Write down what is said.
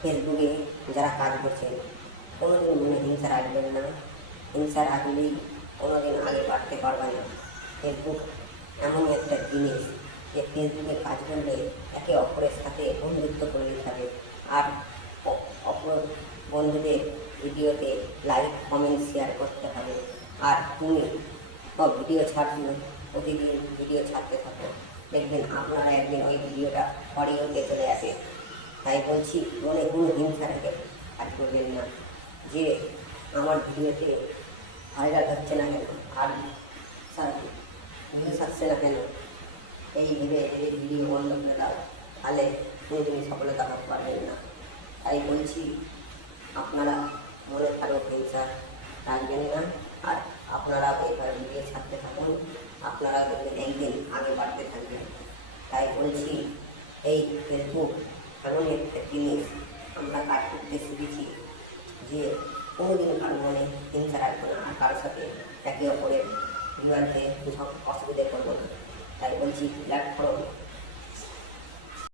ফেসবুকে যারা কাজ করছেন কোনোদিন মনে হিংসা রাখবেন না। হিংসা রাখলেই কোনোদিন আগে বাড়তে পারবে না। ফেসবুক এমনই একটা জিনিস যে ফেসবুকে কাজ করলে একে অপরের সাথে বন্ধুত্ব করে নিতে হবে। আর অপর বন্ধুদের ভিডিওতে লাইক কমেন্ট শেয়ার করতে হবে। আর তুমি ভিডিও ছাড়ছো, প্রতিদিন ভিডিও ছাড়তে থাকো, দেখবেন আপনারা একদিন ওই ভিডিওটা অডিওতে চলে আসে। তাই বলছি মনে কোনো হিংসা রেখে কাজ করবেন না যে আমার ভিডিওতে ভাইরাল হচ্ছে না কেন, আর ভিউজ আসছে না কেন, এই ভেবে যদি ভিডিও বন্ধ করে দাও তাহলে তুমি সফলতা হতে পারবেন না। তাই বলছি আপনারা মনে থাকো হিংসা রাখবেন না। আর আপনারা এইভাবে ভিডিও ছাড়তে থাকুন, আপনারা দেখবেন একদিন আগে বাড়তে থাকবেন। তাই বলছি এই ফেসবুক এমন একটা জিনিস আমরা কাজ করতে শিখেছি যে কোনোদিন কারো মনে হিংসা রাখবো না, আর কারোর সাথে একে অপরের বিবাদে সব অসুবিধে করবো না। তাই বলছি প্ল্যাটফর্ম